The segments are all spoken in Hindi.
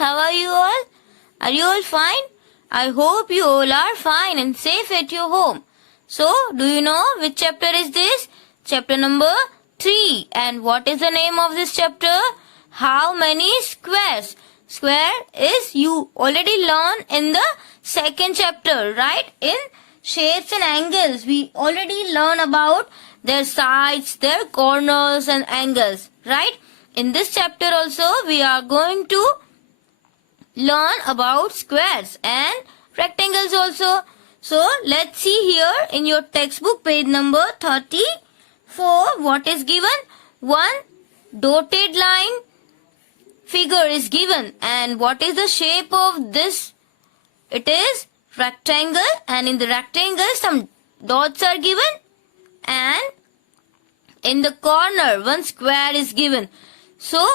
How are you all? Are you all fine? I hope you all are fine and safe at your home. So, do you know which chapter is this? Chapter number 3. And what is the name of this chapter? How many squares? Square is you already learned in the second chapter, right? In shapes and angles, we already learn about their sides, their corners and angles, right? In this chapter also, we are going to learn about squares and rectangles also. So, let's see here in your textbook page number 34, what is given? One dotted line figure is given, and what is the shape of this? It is rectangle, and in the rectangle some dots are given, and in the corner one square is given. So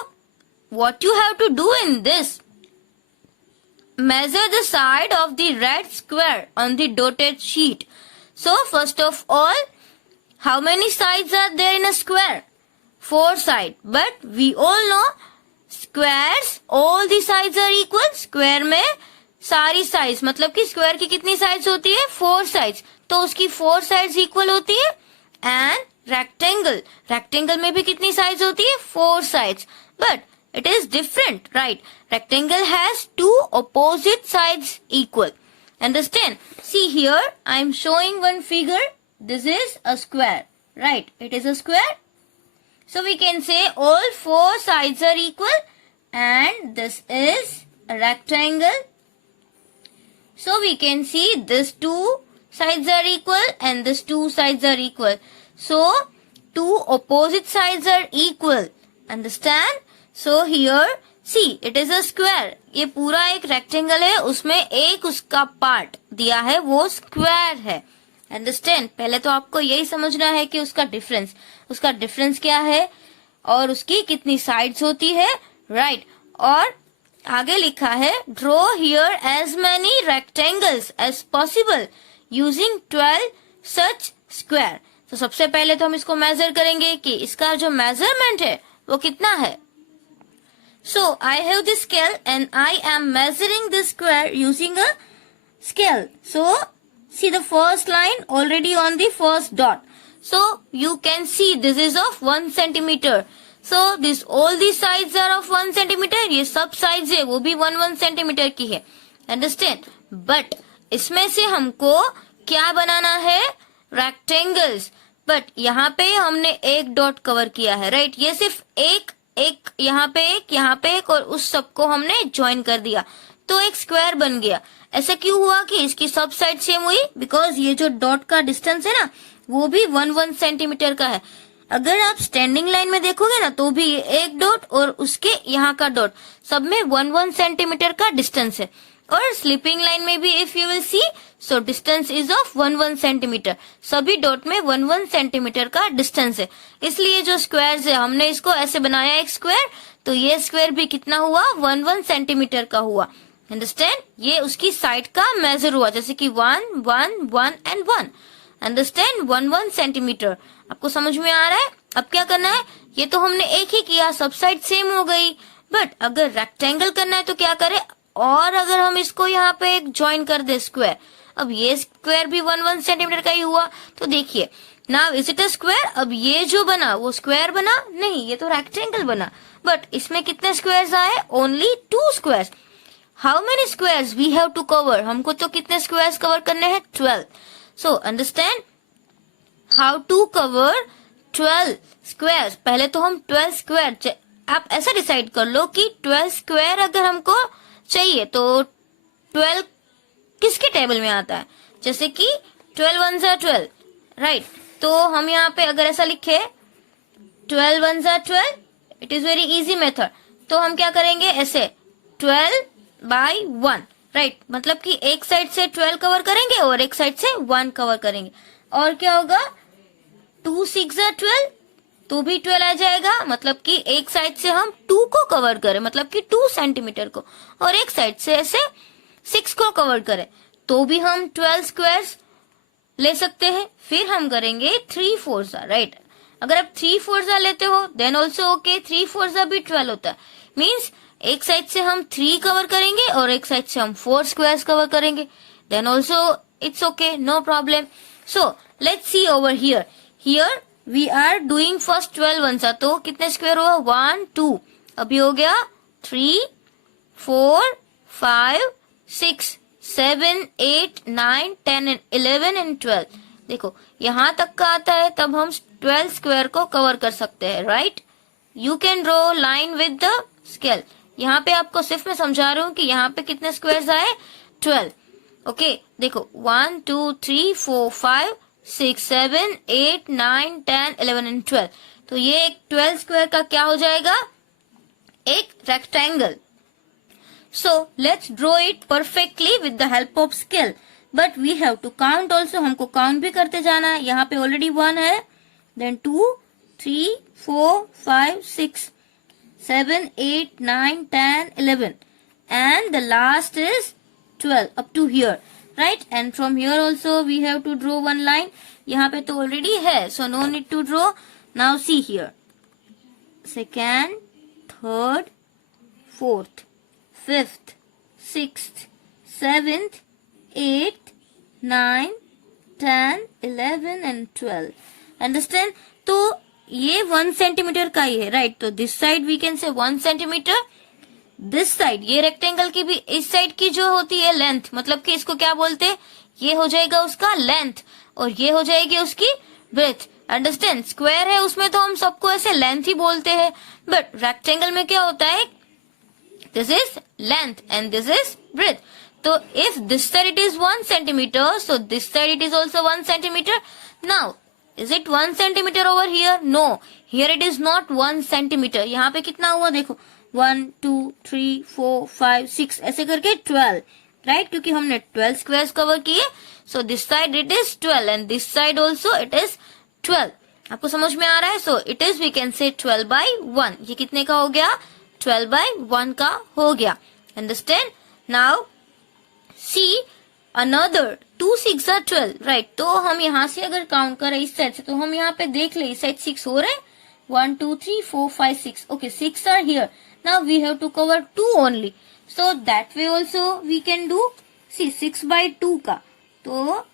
what you have to do in this? Measure the side of the red square on the dotted sheet. So first of all, how many sides are there in a square? 4 sides. But we all know squares, all the sides are equal. Square में सारी sides, मतलब कि square की कितनी sides होती है? 4 sides. तो उसकी 4 sides equal होती है. And rectangle में भी कितनी sides होती है? 4 sides. But it is different, right? Rectangle has 2 opposite sides equal. Understand? See here, I am showing one figure. This is a square, right? It is a square. So we can say all 4 sides are equal, and this is a rectangle. So we can see this 2 sides are equal and this 2 sides are equal. So 2 opposite sides are equal. Understand? So here, see, it is a square. ये पूरा एक rectangle है, उसमें एक उसका part दिया है, वो square है. Understand? पहले तो आपको यही समझना है कि उसका difference क्या है और उसकी कितनी sides होती है, right? और आगे लिखा है, draw here as many rectangles as possible using 12 such square. तो सबसे पहले तो हम इसको measure करेंगे कि इसका जो measurement है वो कितना है. So I have this scale and I am measuring this square using a scale. So see the first line already on the first dot. So you can see this is of 1 centimeter. So this all these sides are of 1 centimeter. ये सब sides है वो भी 1 centimeter की है. Understand? But इसमें से हमको क्या बनाना है? Rectangles. But यहाँ पे हमने एक dot cover किया है, right? ये सिर्फ एक यहाँ पे एक और उस सबको हमने join कर दिया. तो एक स्क्वायर बन गया. ऐसा क्यों हुआ कि इसकी सब साइड सेम हुई? बिकॉज ये जो डॉट का डिस्टेंस है ना, वो भी 1 सेंटीमीटर का है. अगर आप स्टैंडिंग लाइन में देखोगे ना, तो भी एक डॉट और उसके यहाँ का डॉट सब में 1 सेंटीमीटर का डिस्टेंस है. और स्लीपिंग लाइन में भी if you will see, so distance is of 1 centimetre. सभी डॉट में 1 सेंटीमीटर का डिस्टेंस है. इसलिए जो स्क्वायर है, हमने इसको ऐसे बनाया एक स्क्वायर, तो ये स्क्वायर भी कितना हुआ? 1 सेंटीमीटर का हुआ. अंडरस्टैंड? ये उसकी साइड का मेजर हुआ, जैसे कि 1 1 1 एंड 1. अंडरस्टैंड? 1 सेंटीमीटर. आपको समझ में आ रहा है? अब क्या करना है? ये तो हमने एक ही किया, सब साइड सेम हो गई. बट अगर रेक्टेंगल करना है तो क्या करें? और अगर हम इसको यहाँ पे एक ज्वाइन कर दे स्क्वायर, अब ये स्क्वायर भी 1 सेंटीमीटर का ही हुआ. तो देखिए, now is it a square? अब ये जो बना वो स्क्वायर बना? नहीं, ये तो रेक्टेंगल बना. बट इसमें कितने स्क्वायर्स आए? Only 2 squares. How many squares we have to cover? हमको तो कितने स्क्वायर्स कवर करने हैं? 12. So understand how to cover 12 squares. पहले तो हम 12 स्क्वायर, आप ऐसा डिसाइड कर लो कि 12 स्क्वायर अगर हमको चाहिए तो 12 किसके टेबल में आता है? जैसे कि 12 1 जा 12, राइट? तो हम यहाँ पे अगर ऐसा लिखे 12 1 जा 12, it is very easy method. तो हम क्या करेंगे? ऐसे 12 by 1, राइट? मतलब कि एक साइड से 12 कवर करेंगे और एक साइड से 1 कवर करेंगे. और क्या होगा? 2 6 जा 12, तो भी 12 आ जाएगा. मतलब कि एक साइड से हम 2 को कवर करें, मतलब कि 2 सेंटीमीटर को, और एक साइड से ऐसे 6 को कवर करें, तो भी हम 12 स्क्वायर्स ले सकते हैं. फिर हम करेंगे 3 4 जा, राइट? अगर आप 3 4 जा लेते हो देन ऑल्सो ओके. 3 4 जा भी 12 होता है. मीन्स एक साइड से हम 3 कवर करेंगे और एक साइड से हम 4 स्क्वायर्स कवर करेंगे, then also it's okay, no problem. So let's see over here. Here we are doing first 12 ones, तो कितने स्क्वायर हुआ? 1 2. अभी हो गया 3 4 5 6 7 8 9 10 and 11 and 12. देखो यहाँ तक का आता है, तब हम 12 स्क्वायर को कवर कर सकते हैं, right. You can draw line with the scale. यहाँ पे आपको सिर्फ मैं समझा रही हूँ कि यहाँ पे कितने स्क्वायर्स आए? 12. ओके देखो 1 2 3 4 5 6 7 8 9 10 11 and 12. तो ये एक 12 स्क्वायर का क्या हो जाएगा? एक rectangle. So let's draw it perfectly with the help of scale. But we have to count also. हमको count भी करते जाना है. यहाँ पे already 1 है, then 2 3 4 5 6 7 8 9 10 11 and the last is 12 up to here, right? And from here also we have to draw one line. यहाँ पे तो already है, so no need to draw. Now see here, second, third, fourth, fifth, sixth, seventh, eighth, 9, 10, 11 and 12. Understand? तो ये 1 सेंटीमीटर का ही है, राइट. तो this side we can say 1 centimetre. This side, ये रेक्टेंगल की भी इस साइड की जो होती है लेंथ, मतलब कि इसको क्या बोलते हैं? ये हो जाएगा उसका लेंथ और ये हो जाएगी उसकी ब्रेथ. अंडरस्टैंड? स्क्वायर है उसमें तो हम सबको ऐसे लेंथ ही बोलते हैं, बट रेक्टेंगल में क्या होता है? This is length and this is breadth. So if this side it is 1 centimeter, so this side it is also 1 centimeter. Now, is it 1 centimeter over here? No, here it is not 1 centimeter. यहाँ पे कितना हुआ देखो, 1 2 3 4 5 6 ऐसे करके 12, right? क्योंकि हमने 12 squares cover किए. So this side it is 12 and this side also it is 12. आपको समझ में आ रहा है? So it is we can say 12 by 1. ये कितने का हो गया? 12 by 1 का हो गया. Understand? Now see another 2 6 are 12, right? तो हम यहाँ से अगर काउंट करें इस साइड से, तो हम यहाँ पे देख ले इस साइड 6 हो रहे हैं. 1 2 3 4 5 6. Okay, 6 are here. Now we have to cover 2 only. So that way also we can do. See 6 by 2 का, तो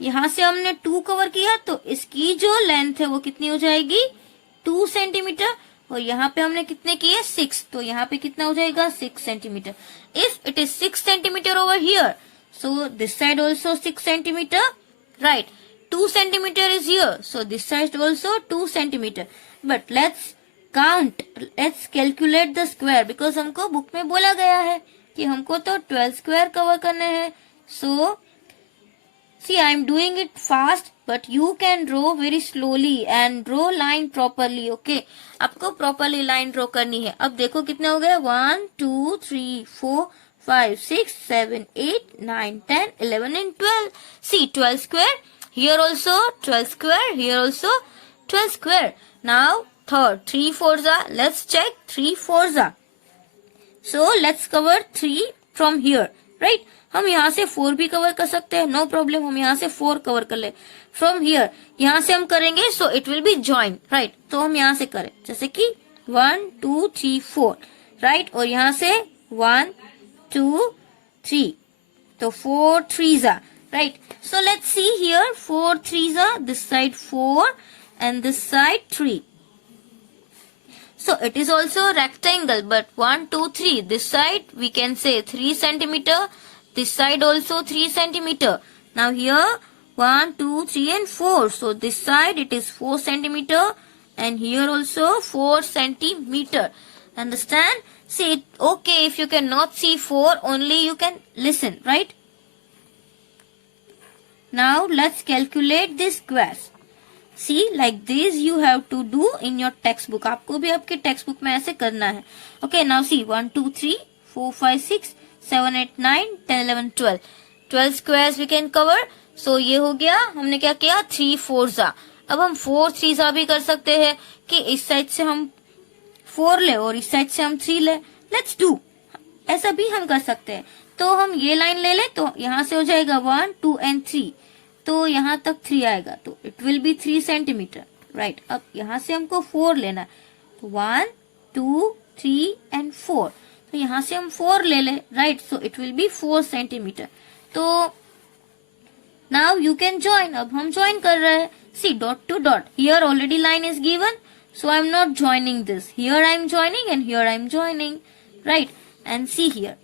यहाँ से हमने 2 कवर किया, तो इसकी जो लेंथ है वो कितनी हो जाएगी? 2 सेंटीमीटर. और यहाँ पे हमने कितने किए? 6. तो यहाँ पे कितना हो जाएगा? 6 centimetre. If it is 6 centimetre over here, so this side also 6 centimetre, right. 2 centimetre is here, so this side also 2 centimetre. But let's count, let's calculate the square, because हमको बुक में बोला गया है कि हमको तो 12 स्क्वायर कवर करने हैं. सो see, I am doing it fast, but you can draw very slowly and draw line properly. Okay, आपको properly line draw करनी है. अब देखो कितने हो गए? 1 2 3 4 5 6 7 8 9 10 11 and 12. See 12 square. Here also 12 square. Here also 12 square. Now third, 3 fours are. Let's check 3 fours are. So let's cover 3 from here, right? हम यहाँ से 4 भी कवर कर सकते हैं, नो प्रॉब्लम. हम यहाँ से 4 कवर कर ले. फ्रॉम हियर, यहाँ से हम करेंगे, सो it will B join, right. तो हम यहाँ से करें, जैसे कि 1 2 3 4, राइट. और यहाँ से 1 2 3, तो 4 3s are, right. So let's see here, 4 3s are, this side 4 and this side 3. So it is also rectangle, but 1 2 3, this side we can say 3 centimeter. This side also 3 centimeter. Now here 1 2 3 and 4. So this side it is 4 centimeter and here also 4 centimeter. Understand? See, okay, if you cannot see 4, only you can listen, right? Now let's calculate the squares. See, like this you have to do in your textbook. आपको भी आपके textbook में ऐसे करना है. Okay, now see 1 2 3 4 5 6 7 8 9 10 11 12. 12 squares we can cover. So ये हो गया, हमने क्या किया? 3 4s. अब हम 4 3s भी कर सकते हैं कि इस साइड से हम 4 ले और इस साइड से हम 3 ले. लेट्स डू, ऐसा भी हम कर सकते हैं. तो हम ये लाइन ले ले, तो यहाँ से हो जाएगा 1 2 and 3. तो यहाँ तक 3 आएगा, तो it will B 3 centimetre, right. अब यहाँ से हमको 4 लेना है, तो 1 2 3 and 4. तो यहाँ से हम 4 ले ले, right. So it will be 4 centimetre. तो नाउ यू कैन ज्वाइन. अब हम ज्वाइन कर रहे हैं. See dot to dot. Here already line is given, so I am not joining this. Here I am joining and here I am joining, right? And see here.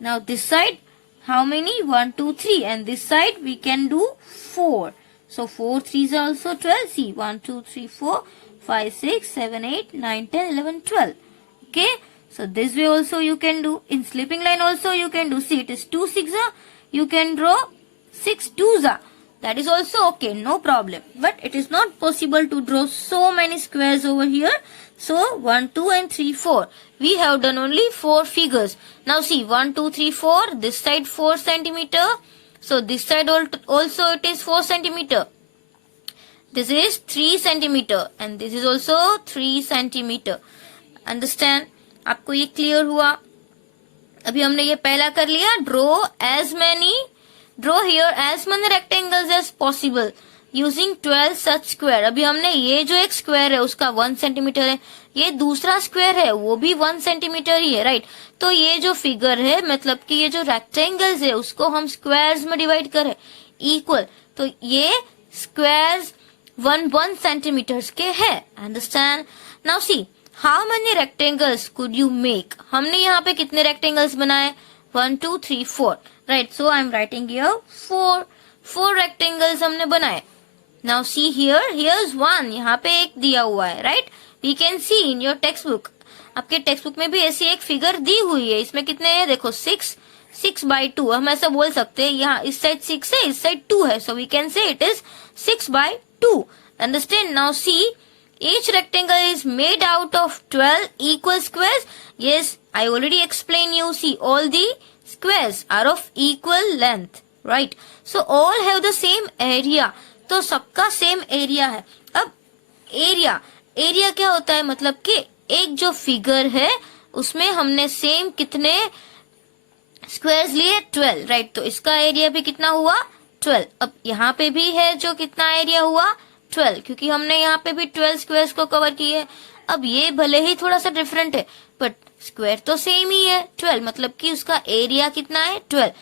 Now this side, how many? 1, 2, 3. And this side we can do 4. So 4 3s are also 12. See 1, 2, 3, 4, 5, 6, 7, 8, 9, 10, 11, 12. Okay. So this way also you can do. In slipping line also you can do. See it is 2 6 you can draw 6 2s. That is also okay, no problem. But it is not possible to draw so many squares over here. So 1, 2 and 3, 4. We have done only 4 figures. Now see 1, 2, 3, 4. This side 4 centimeter. So this side also it is 4 centimeter. This is 3 centimeter. And this is also 3 centimeter. Understand? आपको ये clear हुआ? अभी हमने ये पहला कर लिया. Draw here as many rectangles as possible using 12 such square. अभी हमने ये जो एक स्क्वायर है उसका 1 सेंटीमीटर है, ये दूसरा स्क्वायर है वो भी 1 सेंटीमीटर ही है, राइट. तो ये जो फिगर है मतलब कि ये जो रेक्टेंगल्स है उसको हम स्क्वायर्स में डिवाइड करें इक्वल. तो ये स्क्वायर्स 1 सेंटीमीटर के है. Understand? Now see how many rectangles could you make. हमने यहाँ पे कितने रेक्टेंगल्स बनाए? 1, 2, 3, 4. Right, so I am writing here 4 rectangles हमने बनाए. Now see here, here's 1. यहाँ पे एक दिया हुआ है, right? We can see in your textbook. आपके टेक्स्ट बुक में भी ऐसी एक फिगर दी हुई है. इसमें कितने हैं? देखो 6/2. हम ऐसा बोल सकते हैं. यहाँ इस साइड 6 है, इस साइड 2 है. So we can say it is 6/2. Understand? Now see, each rectangle is made out of 12 equal squares. Yes, I already explained you. See, all the squares are of equal length, right? So all have the same area. तो सबका सेम एरिया है. अब एरिया क्या होता है? मतलब कि एक जो फिगर है उसमें हमने सेम कितने स्क्वायर्स लिए? 12, राइट. तो इसका एरिया भी कितना हुआ? 12. अब यहाँ पे भी है जो कितना एरिया हुआ? 12, क्योंकि हमने यहाँ पे भी 12 स्क्वायर्स को कवर किए. अब ये भले ही थोड़ा सा डिफरेंट है बट स्क्वायर तो सेम ही है 12, मतलब कि उसका एरिया कितना है? 12.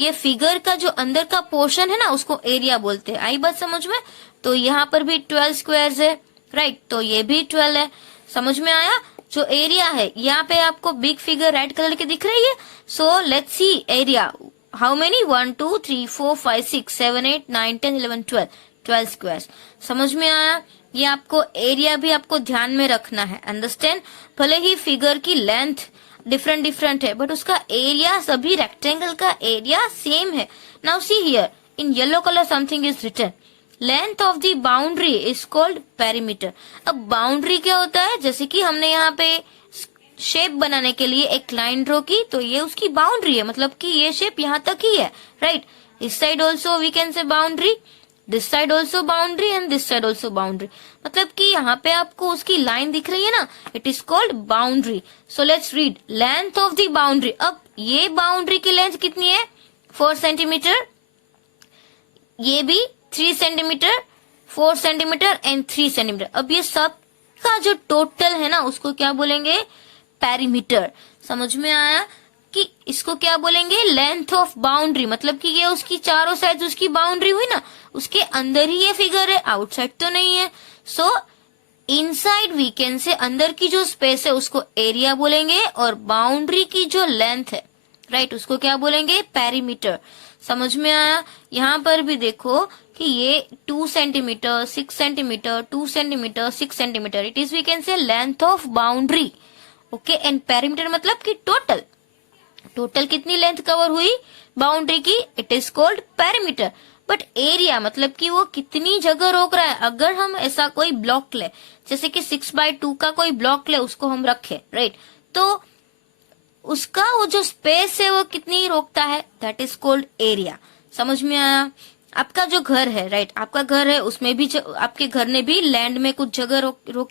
ये फिगर का जो अंदर का पोर्शन है ना उसको एरिया बोलते हैं. आई बात समझ में? तो यहाँ पर भी 12 स्क्वायर्स है, राइट. तो ये भी 12 है. समझ में आया? जो एरिया है यहाँ पे आपको बिग फिगर रेड कलर की दिख रही है. सो let's C area. How many? 1, 2, 3, 4, 5, 6, 7, 8, 9, 10, 11, 12 squares. समझ में आया? ये आपको एरिया भी आपको ध्यान में रखना है. अंडरस्टैंड? भले ही फिगर की लेंथ डिफरेंट है बट उसका एरिया, सभी रेक्टेंगल का एरिया सेम है. Now see here in yellow colour something is written. Length of the boundary is called perimeter. अब बाउंड्री क्या होता है? जैसे कि हमने यहाँ पे शेप बनाने के लिए एक लाइन ड्रॉ की तो ये उसकी बाउंड्री है, मतलब कि ये शेप यहाँ तक ही है, राइट. इस side also we can say boundary, this side also boundary and this side also boundary. मतलब कि यहाँ पे आपको उसकी लाइन दिख रही है ना, it is called boundary. So let's read length of the boundary. अब ये बाउंड्री की लेंथ कितनी है? 4 सेंटीमीटर. ये भी 3 सेंटीमीटर, 4 सेंटीमीटर एंड 3 सेंटीमीटर. अब ये सब का जो टोटल है ना उसको क्या बोलेंगे? पेरीमीटर. समझ में आया कि इसको क्या बोलेंगे? Length of boundary. मतलब कि ये उसकी चारों साइड उसकी बाउंड्री हुई ना, उसके अंदर ही ये फिगर है, आउटसाइड तो नहीं है. सो इनसाइड वी कैन से अंदर की जो स्पेस है उसको एरिया बोलेंगे और बाउंड्री की जो लेंथ है, राइट, उसको क्या बोलेंगे? पेरीमीटर. समझ में आया? यहाँ पर भी देखो कि ये 2 centimetre, 6 centimetre, 2 centimetre, 6 centimetre. It is we can say length of boundary. Okay. And perimeter मतलब कि टोटल कितनी लेंथ कवर हुई बाउंड्री की? It is called perimeter. But area मतलब कि वो कितनी जगह रोक रहा है. अगर हम ऐसा कोई ब्लॉक ले, जैसे कि 6/2 का कोई ब्लॉक ले, उसको हम रखे, राइट, तो उसका वो जो स्पेस है वो कितनी रोकता है? That is called area. समझ में आया? आपका जो घर है, राइट, आपका घर है, उसमें भी आपके घर ने भी लैंड में कुछ जगह रोक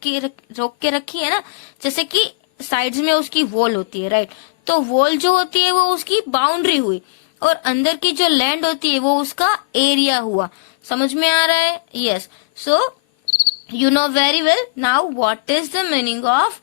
के रखी है ना. जैसे कि साइड्स में उसकी वॉल होती है, राइट. तो वॉल जो होती है वो उसकी बाउंड्री हुई और अंदर की जो लैंड होती है वो उसका एरिया हुआ. समझ में आ रहा है? Yes. So you know very well now what is the meaning of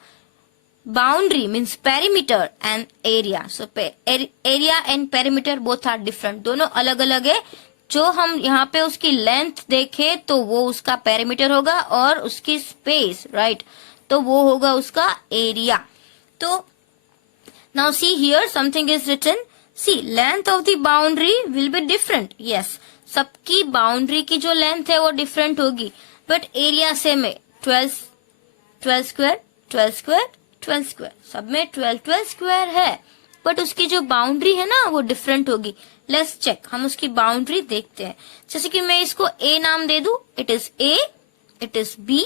boundary means perimeter and area. So area and perimeter both are different. दोनों अलग अलग है. जो हम यहाँ पे उसकी लेंथ देखे तो वो उसका पेरीमीटर होगा और उसकी स्पेस राइट तो वो होगा उसका एरिया. तो now see here something is written. See length of the boundary will be different. Yes, सबकी बाउंड्री की जो लेंथ है वो डिफरेंट होगी बट एरिया सेम है. 12 स्क्वायर 12 स्क्वायर 12 स्क्वायर सब में 12 स्क्वायर है बट उसकी जो बाउंड्री है ना वो डिफरेंट होगी. Let's check. हम उसकी बाउंड्री देखते हैं. जैसे कि मैं इसको ए नाम दे दूं. It is A, it is B,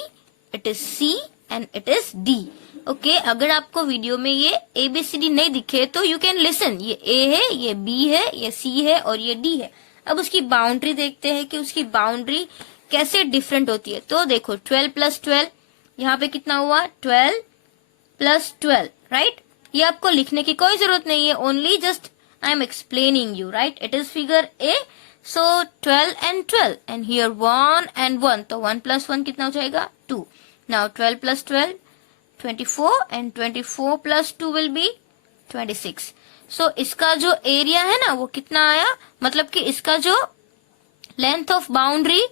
it is C and it is D. Okay अगर आपको वीडियो में ये ABCD नहीं दिखे तो यू कैन लिसन. ये ए है, ये बी है, ये सी है और ये डी है. अब उसकी बाउंड्री देखते हैं कि उसकी बाउंड्री कैसे डिफरेंट होती है. तो देखो 12 प्लस 12 यहाँ पे कितना हुआ 12 प्लस 12 राइट. ये आपको लिखने की कोई जरूरत नहीं है. Only just I am explaining you right. It is figure A. So 12 and 12 and here 1 and 1 तो 1 प्लस 1 कितना हो जाएगा 2. Now 12 plus 12 24 and 24 plus 2 will be 26. सो इसका जो एरिया है ना वो कितना आया मतलब कि इसका जो length of boundary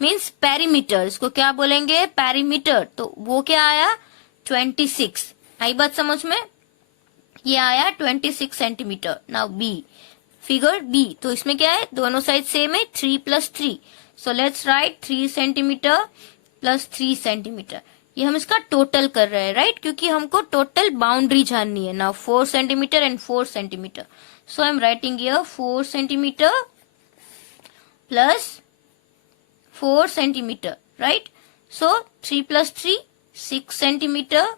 means perimeter. इसको क्या बोलेंगे पेरीमीटर. तो वो क्या आया 26. आई बात समझ में. ये आया 26 centimetre. Now B figure B. तो इसमें क्या है दोनों साइड सेम है 3 plus 3. So let's write 3 centimetre plus 3 centimetre. ये हम इसका टोटल कर रहे हैं राइट क्योंकि हमको टोटल बाउंड्री जाननी है. Now 4 centimetre and 4 centimetre. So I am writing here 4 centimetre plus 4 centimetre right. So 3 plus 3 6 centimetre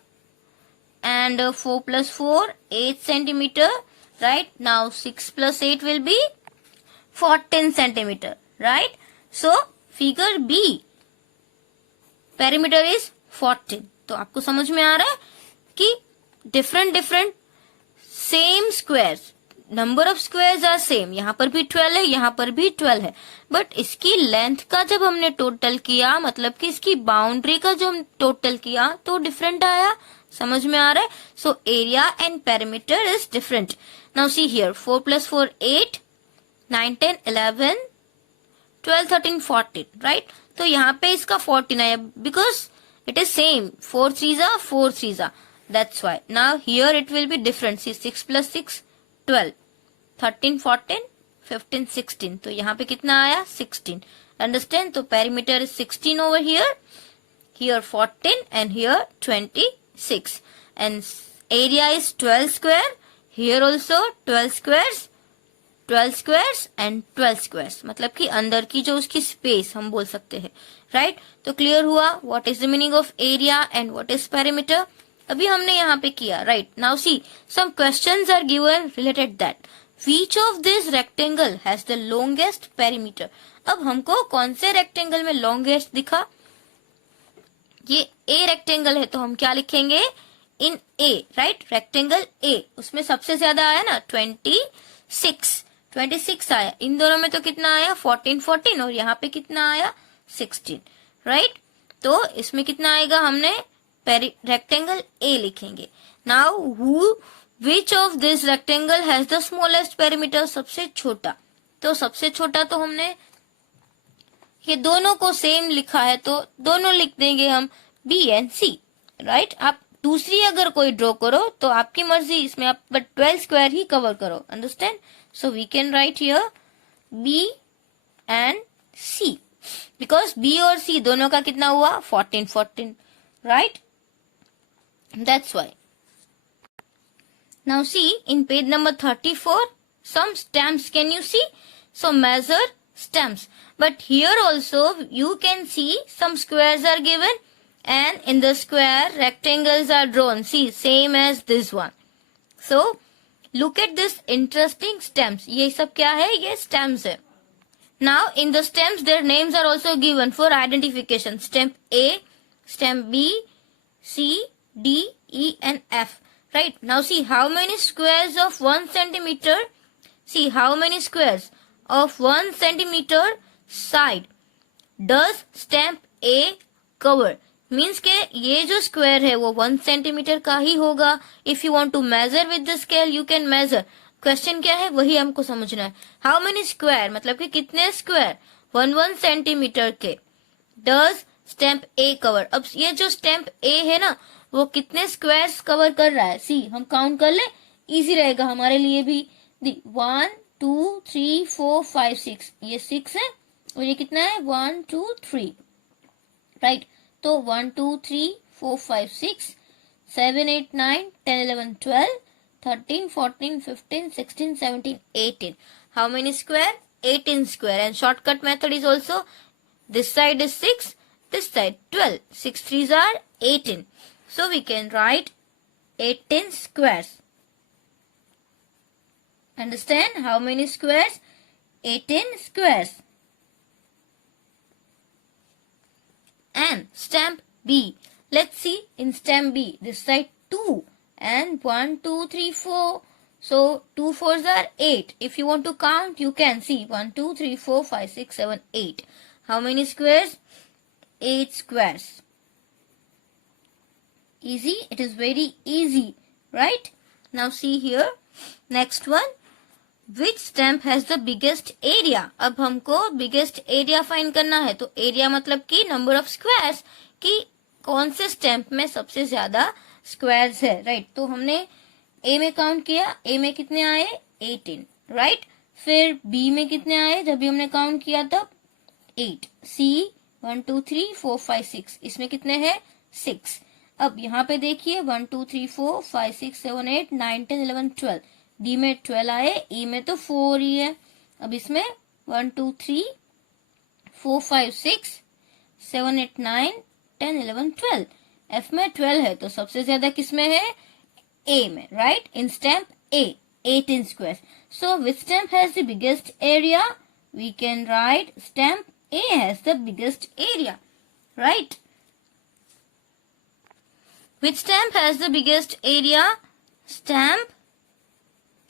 and 4 plus 4 8 centimeter right. Now 6 plus 8 will be 14 centimeter right. So figure B perimeter is 14. तो आपको समझ में आ रहा है कि different same squares number of squares are same. यहाँ पर भी 12 है यहाँ पर भी 12 है बट इसकी लेंथ का जब हमने टोटल किया मतलब कि इसकी बाउंड्री का जो टोटल किया तो डिफरेंट आया. समझ में आ रहा है. So area and perimeter is different. Now see here 4 plus 4 8 9 10 11 12 13 14 right. तो यहाँ पे इसका 14 आया because it is same 4 3s are 4 3s are. That's why. Now here it will be different. See 6 plus 6 12 13 14 15 16. तो यहाँ पे कितना आया 16. Understand? तो perimeter is 16 over here. Here 14 and here 26. And area is 12 square. Here also 12 squares. 12 squares and 12 squares. मतलब कि अंदर की जो उसकी स्पेस हम बोल सकते हैं राइट. तो क्लियर हुआ what is the meaning of area and what is perimeter. अभी हमने यहाँ पे किया right. Now see some questions are given related that which of this rectangle has the longest perimeter. अब हमको कौन से रेक्टेंगल में लॉन्गेस्ट दिखा. ये ए रेक्टेंगल है तो हम क्या लिखेंगे इन ए राइट. रेक्टेंगल ए उसमें सबसे ज्यादा आया ना 26 आया. इन दोनों में तो कितना आया 14 और यहाँ पे कितना आया 16 राइट. तो इसमें कितना आएगा हमने रेक्टेंगल ए लिखेंगे. Now which of this rectangle has the smallest perimeter. सबसे छोटा. तो सबसे छोटा तो हमने ये दोनों को सेम लिखा है तो दोनों लिख देंगे हम बी एंड सी राइट. आप दूसरी अगर कोई ड्रॉ करो तो आपकी मर्जी. इसमें आप बट 12 स्क्वायर ही कवर करो. Understand. So we can write here B and C because B और सी दोनों का कितना हुआ 14 right. That's why. Now see in page number 34 some stamps can you see. So measure stamps. But here also you can see some squares are given and in the square rectangles are drawn. See same as this one. So look at this interesting stamps. ये सब क्या है ये stamps है. Now in the stamps their names are also given for identification. Stamp A, stamp B, C, D, E and F. Right. Now see how many squares of 1 centimeter. See how many squares of 1 centimeter side does stamp A cover. Means के ये जो स्क्वायर है वो 1 सेंटीमीटर का ही होगा. If you want to measure with the scale you can measure. Question क्या है वही हमको समझना है. हाउ मेनी स्क्वायर मतलब कि कितने स्क्वायर 1 सेंटीमीटर के डज स्टैम्प ए कवर. अब ये जो स्टैम्प ए है ना वो कितने स्क्वायर्स कवर कर रहा है. सी हम काउंट कर ले, इजी रहेगा हमारे लिए भी. 1 2 3 4 5 6, ये 6 है और ये कितना है 1 2 3, राइट. तो 1 2 3 4 5 6 7 8 9 10 11 12 13 14 15 16 17 18. How many square? 18 square. And shortcut method is also this side is 6, this side 12. 6 3s are 18. So we can write 18 squares. Understand how many squares? 18 squares. And stamp B. Let's see in stamp B. This side 2 and 1 2 3 4. So 2 4s are 8. If you want to count you can see 1 2 3 4 5 6 7 8. How many squares? 8 squares. Easy? It is very easy, right? Now see here. Next one. Which stamp has the biggest area? अब हमको biggest area find करना है. तो area मतलब कि number of squares, कि कौन से स्टैम्प में सबसे ज्यादा स्क्वायर्स है, राइट. तो हमने A में काउंट किया, A में कितने आए 18, राइट. फिर B में कितने आए जब भी हमने काउंट किया तब 8. C 1 2 3 4 5 6, इसमें कितने हैं 6. अब यहाँ पे देखिए 1 2 3 4 5 6 7 8 9 10 11 12. डी में 12 आए, ई में तो 4 ही है. अब इसमें 1 2 3 4 5 6 7 8 9 10 11 12. एफ में 12 है तो सबसे ज्यादा किसमें है ए में, right. In stamp A 18 squares. So which stamp has the biggest area? We can write stamp A has the biggest area, right. Which stamp has the biggest area? Stamp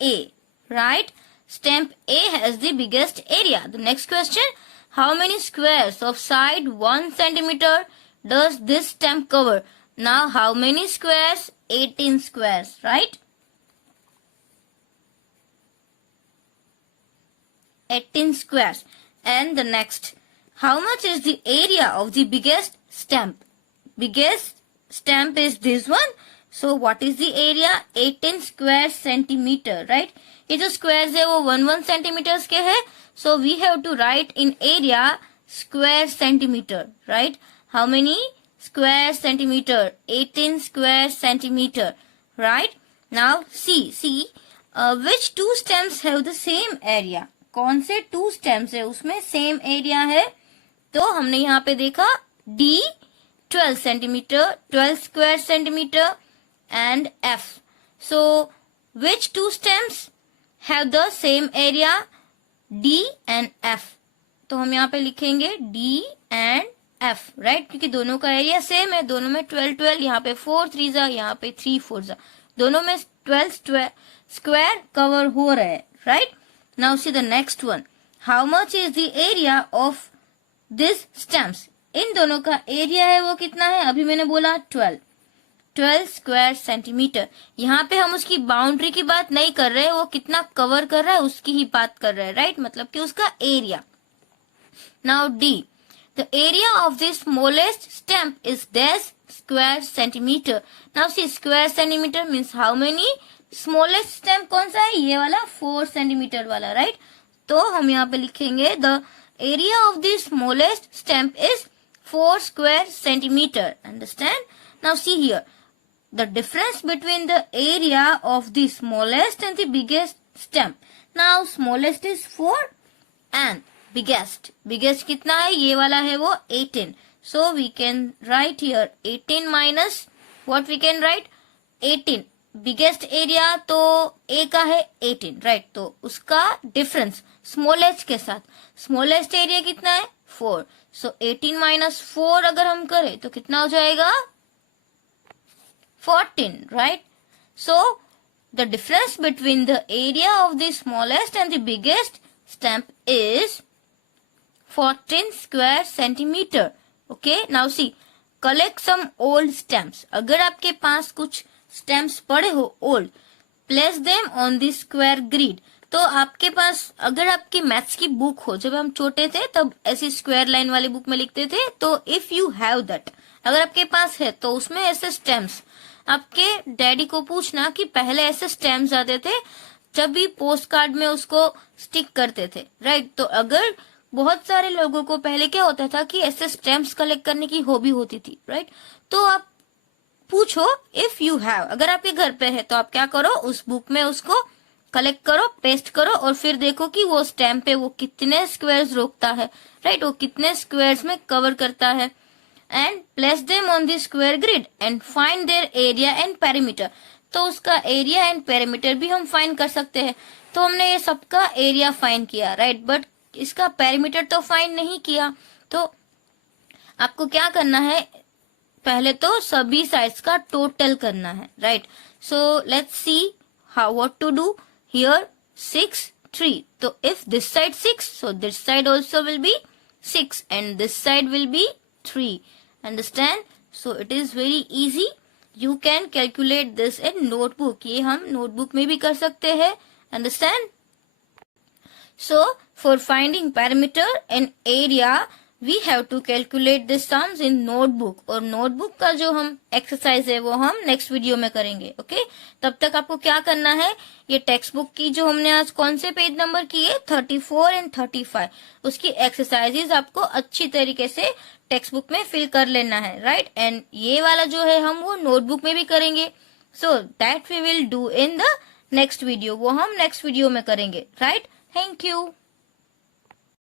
A, right. Stamp A has the biggest area. The next question, how many squares of side 1 centimeter does this stamp cover? Now how many squares? 18 squares, right. 18 squares. And the next, how much is the area of the biggest stamp? Biggest stamp is this one. So what is the area? 18 square centimeter, right. ये जो squares है वो 1 centimeters के है. So we have to write in area square centimeter, right. How many square centimeter? 18 square centimeter, right. Now see which two stems have the same area? कौन से 2 stems है उसमें same area है. तो हमने यहाँ पे देखा D 12 centimeter, 12 square centimeter and F. So which 2 stems have the same area? D and F. तो हम यहाँ पे लिखेंगे D and F, right. क्योंकि दोनों का एरिया सेम है, दोनों में 12 12, यहाँ पे 4 3 यहाँ पे 3 4, दोनों में 12 स्क्वायर कवर हो रहे हैं, right. Now see the next one. How much is the area of this stamps? इन दोनों का एरिया है वो कितना है? अभी मैंने बोला 12 स्क्वायर सेंटीमीटर. यहाँ पे हम उसकी बाउंड्री की बात नहीं कर रहे, वो कितना कवर कर रहा है उसकी ही बात कर रहे हैं, राइट. मतलब कि उसका area. Now D, the area of the smallest stamp is dash square centimetre. Now see square centimetre means how many. Smallest stamp कौन सा है? ये वाला 4 सेंटीमीटर वाला, राइट. तो हम यहाँ पे लिखेंगे the area of the smallest stamp is 4 square centimeter. Understand? Now see here. The difference between the area of the smallest and the biggest stamp. Now smallest is 4 and biggest. Biggest कितना है? ये वाला है वो 18. So we can write here 18 minus what we can write? 18. Biggest area तो A का है 18, right. तो उसका difference smallest के साथ. Smallest area कितना है? 4. So 18 minus 4 अगर हम करें तो कितना हो जाएगा? 14, right. So the difference between the area of the smallest and the biggest stamp is 14 square centimeter. Okay. Now see collect some old stamps. अगर आपके पास कुछ stamps पड़े हो old, place them on the square grid. तो आपके पास अगर आपकी मैथ्स की बुक हो, जब हम छोटे थे तब ऐसी स्क्वायर लाइन वाली बुक में लिखते थे, तो इफ यू हैव दैट, अगर आपके पास है तो उसमें ऐसे स्टैम्प्स, आपके डैडी को पूछना कि पहले ऐसे स्टैम्प्स आते थे जब भी पोस्ट कार्ड में उसको स्टिक करते थे, राइट। तो अगर बहुत सारे लोगों को पहले क्या होता था कि ऐसे स्टैम्प्स कलेक्ट करने की हॉबी होती थी, राइट। तो आप पूछो इफ यू हैव, अगर आपके घर पे है तो आप क्या करो, उस बुक में उसको कलेक्ट करो, पेस्ट करो और फिर देखो कि वो स्टैम्प पे वो कितने स्क्वायर्स रोकता है, राइट, वो कितने स्क्वायर्स में कवर करता है। And place them on the square grid and find their area and perimeter. तो उसका एरिया एंड पेरीमीटर भी हम फाइंड कर सकते हैं। तो हमने ये सबका एरिया फाइंड किया, राइट, बट इसका पेरीमीटर तो फाइंड नहीं किया। तो आपको क्या करना है, पहले तो सभी साइड्स का टोटल करना है, right. So let's see how what to do. Here 6, 3. So if this side 6, so this side also will be 6 and this side will be 3. Understand? So it is very easy. You can calculate this in notebook. ये हम notebook में भी कर सकते हैं. Understand? So for finding perimeter and area, we have to calculate the sums in notebook. और notebook का जो हम exercise है वो हम next video में करेंगे. Okay? तब तक आपको क्या करना है, ये टेक्स्ट बुक की जो हमने आज कौन से पेज नंबर किए 34 एंड 35, उसकी एक्सरसाइजेज आपको अच्छी तरीके से टेक्स्ट बुक में फिल कर लेना है, राइट। एंड ये वाला जो है हम वो नोटबुक में भी करेंगे। So that we will do in the next video, वो हम नेक्स्ट वीडियो में करेंगे, राइट। Thank you.